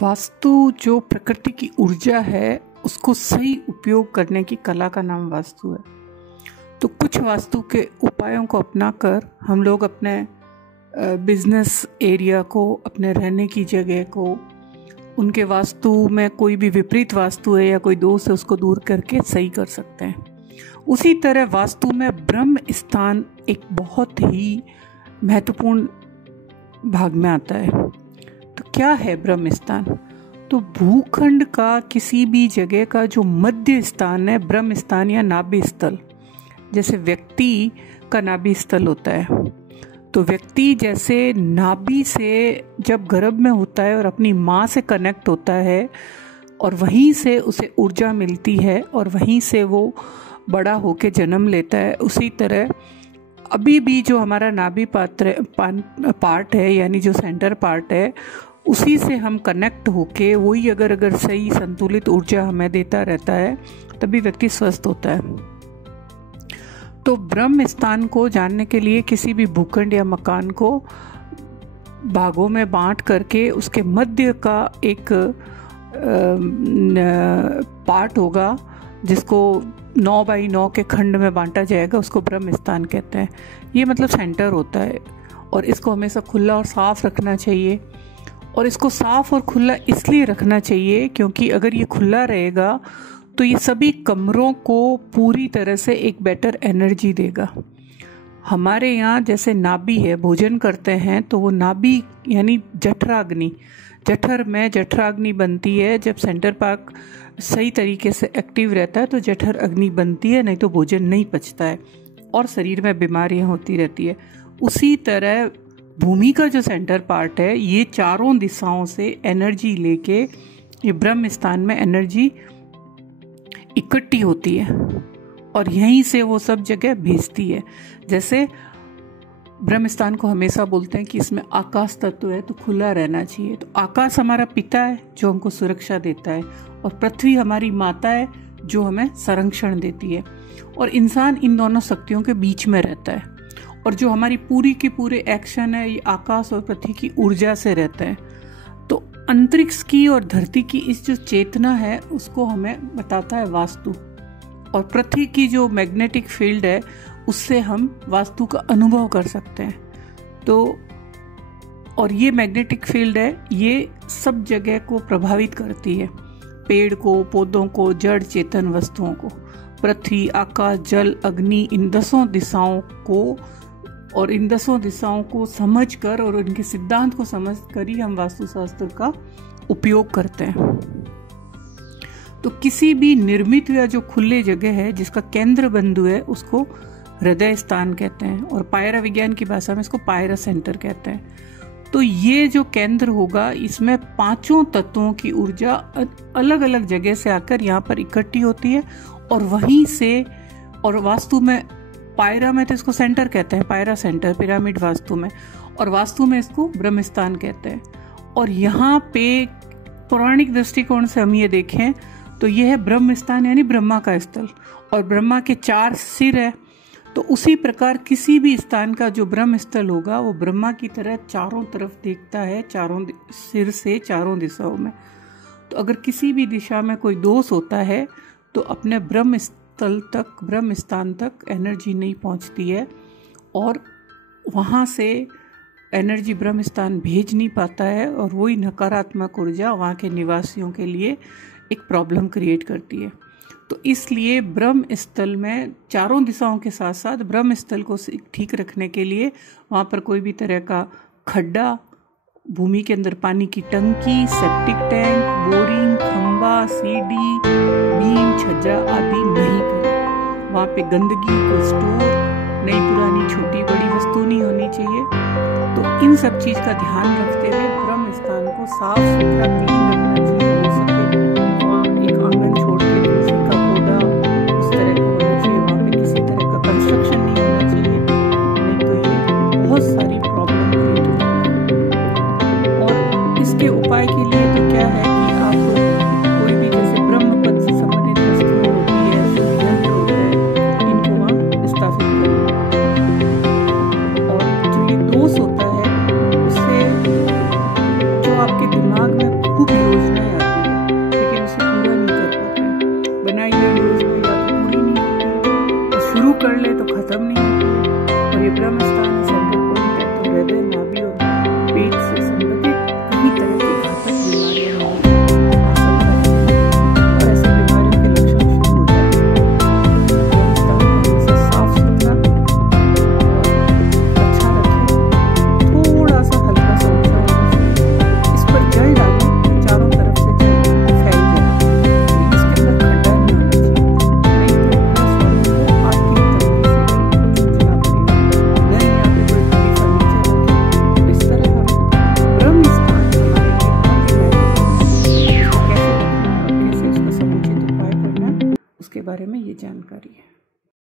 वास्तु जो प्रकृति की ऊर्जा है उसको सही उपयोग करने की कला का नाम वास्तु है। तो कुछ वास्तु के उपायों को अपनाकर हम लोग अपने बिजनेस एरिया को, अपने रहने की जगह को, उनके वास्तु में कोई भी विपरीत वास्तु है या कोई दोष है उसको दूर करके सही कर सकते हैं। उसी तरह वास्तु में ब्रह्म स्थान एक बहुत ही महत्वपूर्ण भाग में आता है। तो क्या है ब्रह्म स्थान? तो भूखंड का किसी भी जगह का जो मध्य स्थान है, ब्रह्म स्थान या नाभि स्थल, जैसे व्यक्ति का नाभि स्थल होता है, तो व्यक्ति जैसे नाभि से जब गर्भ में होता है और अपनी माँ से कनेक्ट होता है और वहीं से उसे ऊर्जा मिलती है और वहीं से वो बड़ा होके जन्म लेता है, उसी तरह अभी भी जो हमारा नाभि पार्ट है, यानी जो सेंटर पार्ट है, उसी से हम कनेक्ट होके वही अगर सही संतुलित ऊर्जा हमें देता रहता है तभी व्यक्ति स्वस्थ होता है। तो ब्रह्म स्थान को जानने के लिए किसी भी भूखंड या मकान को भागों में बांट करके उसके मध्य का एक पार्ट होगा जिसको 9 बाई 9 के खंड में बांटा जाएगा, उसको ब्रह्म स्थान कहते हैं। ये मतलब सेंटर होता है और इसको हमेशा खुला और साफ रखना चाहिए। और इसको साफ और खुला इसलिए रखना चाहिए क्योंकि अगर ये खुला रहेगा तो ये सभी कमरों को पूरी तरह से एक बेटर एनर्जी देगा। हमारे यहाँ जैसे नाभि है, भोजन करते हैं तो वो नाभि यानी जठराग्नि, जठर में जठराग्नि बनती है। जब सेंटर पार्ट सही तरीके से एक्टिव रहता है तो जठर अग्नि बनती है, नहीं तो भोजन नहीं पचता है और शरीर में बीमारियां होती रहती है। उसी तरह भूमि का जो सेंटर पार्ट है, ये चारों दिशाओं से एनर्जी लेके ये ब्रह्म स्थान में एनर्जी इकट्ठी होती है और यहीं से वो सब जगह भेजती है। जैसे ब्रह्म स्थान को हमेशा बोलते हैं कि इसमें आकाश तत्व है तो खुला रहना चाहिए। तो आकाश हमारा पिता है जो हमको सुरक्षा देता है और पृथ्वी हमारी माता है जो हमें संरक्षण देती है और इंसान इन दोनों शक्तियों के बीच में रहता है। और जो हमारी पूरी के पूरे एक्शन है ये आकाश और पृथ्वी की ऊर्जा से रहता है। तो अंतरिक्ष की और धरती की इस जो चेतना है उसको हमें बताता है वास्तु। और पृथ्वी की जो मैग्नेटिक फील्ड है उससे हम वास्तु का अनुभव कर सकते हैं। तो और ये मैग्नेटिक फील्ड है, ये सब जगह को प्रभावित करती है, पेड़ को, पौधों को, जड़ चेतन वस्तुओं को, पृथ्वी, आकाश, जल, अग्नि, इन 10 दिशाओं को। और इन 10 दिशाओं को समझकर और उनके सिद्धांत को समझकर ही हम वास्तुशास्त्र का उपयोग करते हैं। तो किसी भी निर्मित या जो खुले जगह है जिसका केंद्र बिंदु है उसको हृदय स्थान कहते हैं और पायरा विज्ञान की भाषा में इसको पायरा सेंटर कहते हैं। तो ये जो केंद्र होगा इसमें 5 तत्वों की ऊर्जा अलग अलग जगह से आकर यहाँ पर इकट्ठी होती है और वहीं से, और वास्तु में पायरा में तो इसको सेंटर कहते हैं, पायरा सेंटर पिरामिड वास्तु में, और वास्तु में इसको ब्रह्म स्थान कहते हैं। और यहाँ पे पौराणिक दृष्टिकोण से हम ये देखें तो यह है ब्रह्म स्थान यानी ब्रह्मा का स्थल और ब्रह्मा के 4 सिर है। तो उसी प्रकार किसी भी स्थान का जो ब्रह्म स्थल होगा वो ब्रह्मा की तरह चारों तरफ देखता है, चारों सिर से चारों दिशाओं में। तो अगर किसी भी दिशा में कोई दोष होता है तो अपने ब्रह्म स्थान तक एनर्जी नहीं पहुंचती है और वहां से एनर्जी ब्रह्म स्थान भेज नहीं पाता है और वही नकारात्मक ऊर्जा वहाँ के निवासियों के लिए एक प्रॉब्लम क्रिएट करती है। तो इसलिए ब्रह्म स्थल में चारों दिशाओं के साथ साथ ब्रह्म स्थल को ठीक रखने के लिए वहाँ पर कोई भी तरह का खड्डा, भूमि के अंदर पानी की टंकी, सेप्टिक टैंक, बोरिंग, खंबा, सीढ़ी, बीम, छज्जा आदि नहीं करें। वहाँ पे गंदगी, कोई स्टोर, नई पुरानी छोटी बड़ी वस्तु नहीं होनी चाहिए। तो इन सब चीज का ध्यान रखते हुए ब्रह्म स्थान को साफ सुथरा क्लीन रखना चाहिए। हो सके वहाँ एक आंगन छोड़ के तुलसी का पौधा उस तरह का होना चाहिए। वहाँ पे किसी तरह का कंस्ट्रक्शन नहीं होना चाहिए, नहीं तो ये बहुत सारी प्रॉब्लम क्रिएट हो जाती है। और इसके उपाय के लिए तो क्या है कि आप कोई भी जैसे ब्रह्म पद से संबंधित वस्तुएं होती है, यंत्र होते हैं, इनको वहाँ स्थापित करें। और जो ये दोष होता है उससे जो आपके दिमाग में खूब ख़त्म नहीं होती है। और ये ब्रह्म